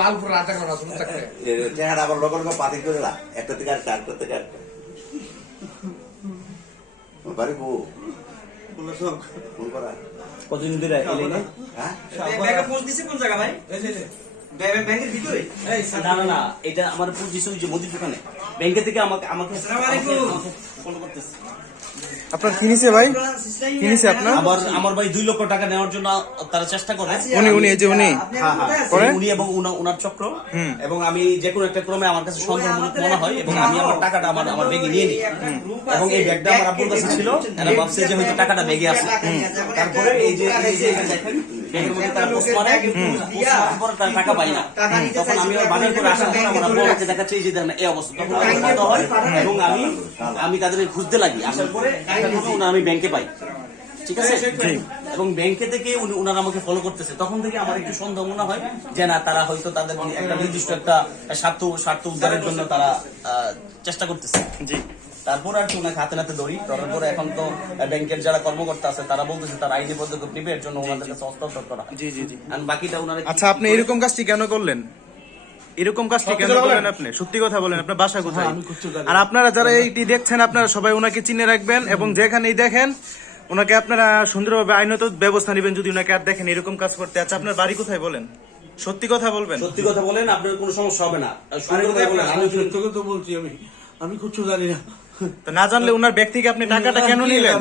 লালপুর রাজা করা শুনতে থাকবে চেহারা আবার লোক লোক পাতি করে না একটা থেকে একটা একটা থেকে একটা বাড়ি বউ ফোন করা কতদিন ধরে এলেন? হ্যাঁ ব্যাগে পৌঁছ দিছে কোন জায়গা ভাই? ব্যাংকের ভিতরে? না না না, এটা আমার পরিচিত ওই যে মুদির দোকানে ব্যাংকে থেকে আমাকে আসসালামু আলাইকুম। ফলো করতেছে। আপনার কি নিছে ভাই? কি নিছে আপনার? আমার ভাই 2 লক্ষ টাকা নেওয়ার জন্য তারা চেষ্টা করে। উনি এই যে উনি হ্যাঁ হ্যাঁ, করে? উনি এবং উনার চক্র। এবং আমি যে কোনো একটা ক্রমে আমার কাছে সন্দেহ মনে হয় এবং আমি আমার টাকাটা আমার ব্যাগে নিয়ে নিই। এবং এই ব্যাগটা আমার আব্বুর কাছে ছিল, এরা ভাবছে যে হয়তো টাকাটা ব্যাগে আছে। তারপরে এই যে দেখেন ব্যাগের মধ্যে তারা পোস্ট মারে, পোস্ট মারার পর তারা টাকা পাই না। তখন আমি ওর বাড়ির করে আসার পর আমার আব্বু আমাকে দেখাচ্ছে এই যে দেখেন এই অবস্থা। তখন আমার সন্দেহ হয় এবং আমি তাদের খুঁজতে লাগি। আসার পরে আমি ব্যাংকে পাই, ঠিক আছে? এবং ব্যাংকে থেকে উনারা আমাকে ফলো করতেছে। তখন থেকে আমার একটু সন্দেহ মনে হয় যে না, তারা হয়তো তাদের একটা নির্দিষ্ট একটা স্বার্থ উদ্ধারের জন্য তারা চেষ্টা করতেছে। জি, তারপর আর কি ওনাকে হাতে নাতে ধরি। ধরার পরে এখন তো ব্যাংকের যারা কর্মকর্তা আছে তারা বলতেছে তারা আইনি পদক্ষেপ নিবে, এর জন্য ওনাদের কাছে হস্তান্তর করা। জি জি জি। আর বাকিটা ওনারা। আচ্ছা, আপনি এরকম কাজটি কেন করলেন? এরকম কাজটি কেন করলেন আপনি? সত্যি কথা বলেন, আপনার বাসা কোথায়? আর আপনারা যারা এইটি দেখছেন, আপনারা সবাই ওনাকে চিনে রাখবেন এবং যেখানেই দেখেন ওনাকে আপনারা সুন্দরভাবে আইনত ব্যবস্থা নেবেন যদি ওনাকে আর দেখেন এরকম কাজ করতে। আচ্ছা, আপনার বাড়ি কোথায় বলেন? সত্যি কথা বলবেন। সত্যি কথা বলেন, আপনার কোনো সমস্যা হবে না। তোকে তো বলছি আমি কিছু জানি না। তো না জানলে ওনার ব্যক্তি থেকে আপনি টাকাটা কেন নিলেন?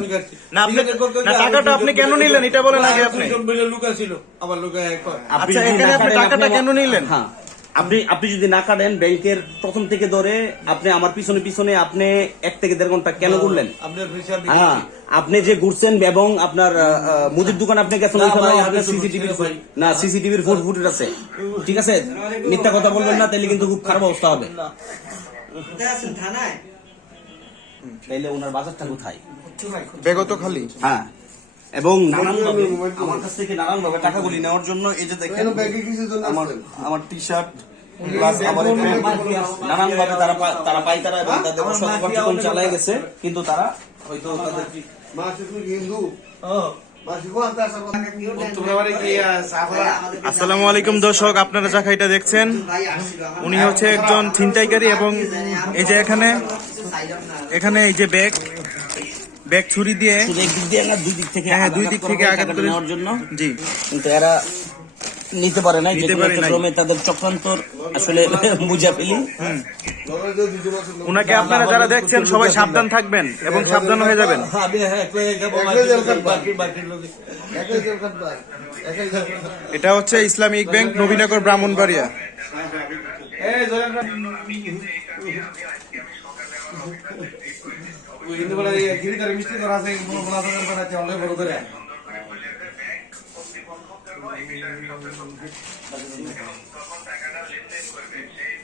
না আপনি না, টাকাটা আপনি কেন নিলেন এটা বলেন আগে আপনি। লুকা ছিল আমার লুকা। আচ্ছা, এখানে আপনি টাকাটা কেন নিলেন? হ্যাঁ, আপনি যদি না কাটেন ব্যাংকের প্রথম থেকে ধরে আপনি আমার পিছনে আপনি 1 থেকে 1.5 ঘন্টা কেন ঘুরলেন? হ্যাঁ, আপনি যে ঘুরছেন এবং আপনার মুদির দোকান আপনি গেছেন, ওইখানে সিসিটিভির ফুটেজ আছে, ঠিক আছে? মিথ্যা কথা বলবেন না, তাহলে কিন্তু খুব খারাপ অবস্থা হবে। থানায় তাইলে ওনার বাজারটা কোথায়? ব্যাগও তো খালি। হ্যাঁ, এবং নানানভাবে আমার কাছ থেকে নানানভাবে টাকাগুলি নেওয়ার জন্য এই যে দেখেন আমার টি শার্ট নানানভাবে তারা পাইতারা এবং তাদের কার্যক্রম চালায় গেছে, কিন্তু তারা হয়তো তাদের আসসালামু আলাইকুম দর্শক, আপনারা যা খাইটা দেখছেন উনি হচ্ছে একজন ছিনতাইকারী এবং এই যে এখানে এই যে ব্যাগ ছুরি দিয়ে দুই দিক থেকে হ্যাঁ দুই দিক থেকে আঘাত করে নেওয়ার জন্য। জি, কিন্তু এরা নিতে পারে না, ক্রমে তাদের চক্রান্তর আসলে বুঝা ফেলি। উনাকে আপনারা যারা দেখছেন সবাই সাবধান থাকবেন এবং সাবধান হয়ে যাবেন। এটা হচ্ছে ইসলামিক ব্যাংক, নবীনগর, ব্রাহ্মণবাড়িয়া। মিষ্টি করা আছে অনেক বড় করে। যখন টাকাটা লেনদেন করবে সেই